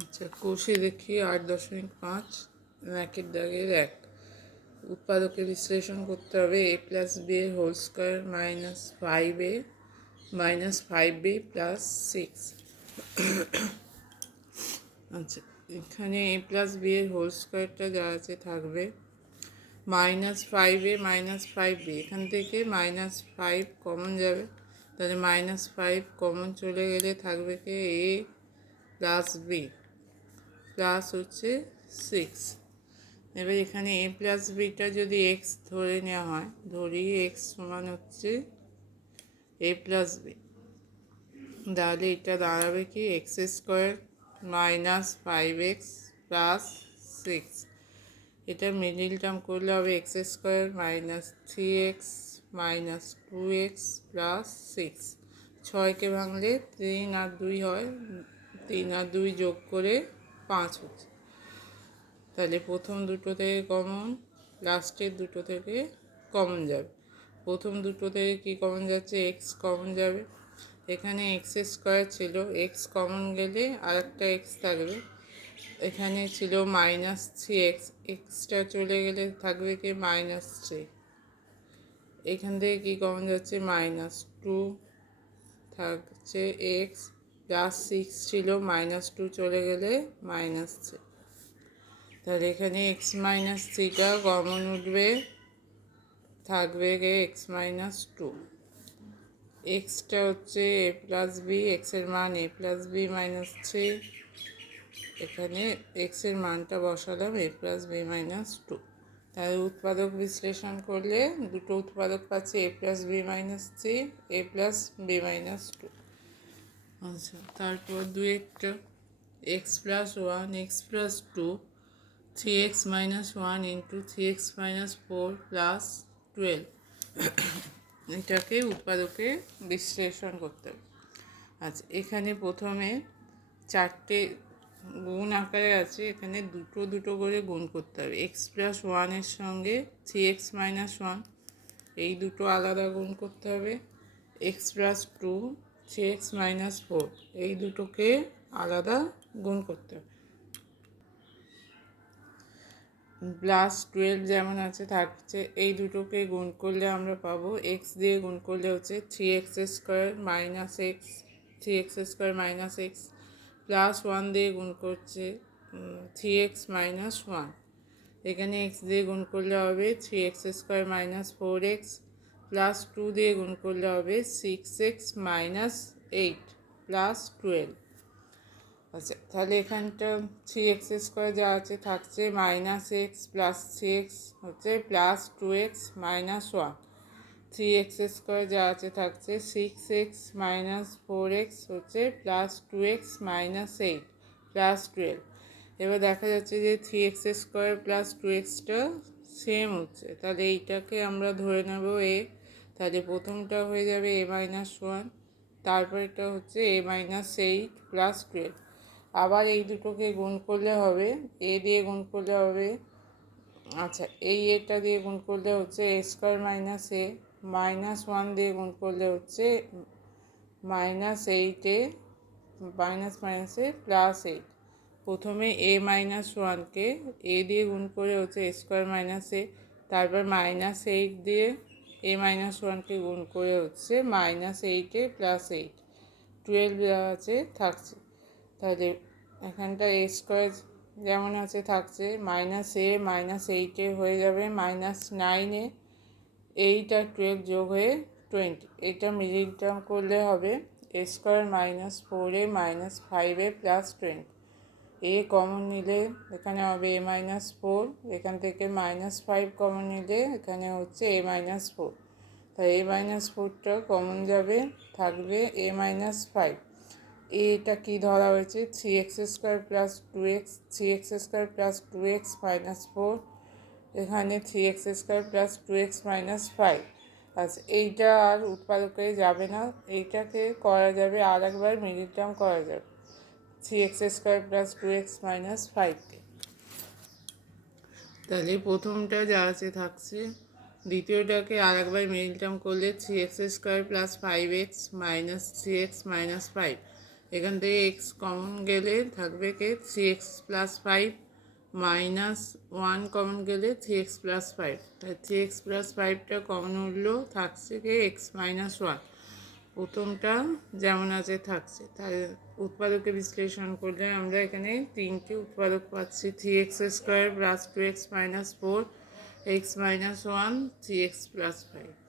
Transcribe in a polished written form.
আচ্ছা, কষে দেখি 8.5 একের দাগের 1। উৎপাদকে বিশ্লেষণ করতে হবে a প্লাস বি এর হোল স্কোয়ার -5a প্লাস 6। আচ্ছা, এখানে a প্লাস বি এর হোল স্কোয়ারটা যা আছে থাকবে -5a এখান থেকে -5 কমন যাবে, তাহলে -5 কমন চলে গেলে থাকবে কি a প্লাস বি প্লাস হচ্ছে 6। এবার এখানে a প্লাস বিটা যদি এক্স ধরে নেওয়া হয়, ধরি এক্স সমান হচ্ছে a প্লাস বি, তাহলে এটা দাঁড়াবে কি x² -5x প্লাস 6। এটা মিডিল টার্ম করলে হবে x² -3x -2x প্লাস 6। 6কে ভাঙলে 3 আর 2 হয়, 3 আর 2 যোগ করে 5 হচ্ছে। তাহলে প্রথম দুটো থেকে কমন, লাস্টের দুটো থেকে কমন যাবে। প্রথম দুটো থেকে কি কমন যাচ্ছে? এক্স কমন যাবে। এখানে x² ছিল, এক্স কমন গেলে আর একটা এক্স থাকবে। এখানে ছিল -3x, এক্সটা চলে গেলে থাকবে কি -3। এখান থেকে কি কমন যাচ্ছে? -2 থাকছে এক্স প্লাস 6 ছিল, -2 চলে গেলে -3। তাহলে এখানে এক্স মাইনাস থ্রিটা কমন উঠবে, থাকবে গে x-2। এক্সটা হচ্ছে a প্লাস বি, এক্সের মান a প্লাস বি মাইনাস 3। এখানে এক্সের মানটা বসালাম a প্লাস বি মাইনাস 2। তাহলে উৎপাদক বিশ্লেষণ করলে দুটো উৎপাদক পাচ্ছে a plus b minus 3, a plus b minus 2। আচ্ছা, তারপর একটা x plus 1 x plus 2 3x minus 1 into 3x minus 4 plus 12। এটাকে উৎপাদকে বিশ্লেষণ করতে হবে। আচ্ছা, এখানে প্রথমে চারটে গুণ আকারে আছে, এখানে দুটো দুটো করে গুণ করতে হবে। এক্স প্লাস 1-এর সঙ্গে 3x minus 1 এই দুটো আলাদা গুণ করতে হবে। এক্স প্লাস 2 3x minus 4 এই দুটোকে আলাদা গুণ করতে হবে। +12 যেমন আছে থাকছে, এই দুটোকে গুণ করলে আমরা পাবো, এক্স দিয়ে গুণ করলে হচ্ছে 3x² -x 3x² - x plus 1 দিয়ে গুণ করছে 3x - 1। এখানে এক্স দিয়ে গুণ করলে হবে 3x² -4x প্লাস 2 দিয়ে গুণ করলে হবে 6x - 8 প্লাস 12। আচ্ছা, তাহলে এখানটা 3x² যা আছে থাকছে -x প্লাস 3x হচ্ছে প্লাস 2x -1। 3x² যা আছে থাকছে 6x -4x হচ্ছে প্লাস 2x -8 প্লাস 12। এবার দেখা যাচ্ছে যে 3x² প্লাস 2xটা সেম হচ্ছে, তাহলে এইটাকে আমরা ধরে নেব a। তাহলে প্রথমটা হয়ে যাবে a-1, তারপর এটা হচ্ছে a-8 প্লাস 12। আবার এই দুটোকে গুণ করলে হবে, এ দিয়ে গুণ করলে হবে, আচ্ছা এই এটা দিয়ে গুণ করলে হচ্ছে a² - a -1 দিয়ে গুণ করলে হচ্ছে -8 মাইনাস মাইনাসে প্লাস 8। প্রথমে a-1কে এ দিয়ে গুণ করে হচ্ছে a² - a, তারপর -8 দিয়ে a-1কে গুণ করে হচ্ছে -8 প্লাস 8 12 দেওয়া আছে থাকছে। তাহলে এখানটা a² যেমন আছে থাকছে -a -8 হয়ে যাবে -9, 8 আর 12 যোগ হয়ে 20। এটা মিডিল টার্ম করলে হবে a² -4a -5a plus 20। A common নিলে এখানে হবে a-4, এখান থেকে -5 কমন নিলে এখানে হচ্ছে a-4। তাই a-4টা কমন যাবে, থাকবে a-5। এটা কি ধরা হয়েছে? 3x² plus 2x 3x² plus 2x minus 4, এখানে 3x² প্লাস 2x মাইনাস 5। আচ্ছা, এইটা আর উৎপাদকে যাবে না, এইটাকে করা যাবে আর একবার মিডিল টার্ম করা যাবে 3x² প্লাস 2x মাইনাস 5কে। তাহলে প্রথমটা যা আছে থাকছে, দ্বিতীয়টাকে আর একবার মিডিল টার্ম করলে 3x² plus 5x minus 3x minus 5। এখান থেকে এক্স কমন গেলে থাকবে কে 3x+5 -1 কমন গেলে 3x+5, তাই 3x+5টা কমন উঠলো, থাকছে কে x-1। প্রথমটা যেমন আছে থাকছে, তাই উৎপাদকে বিশ্লেষণ করলে আমরা এখানে তিনটে উৎপাদক পাচ্ছি, 3x² + 2x - 4 x - 1 3x+5।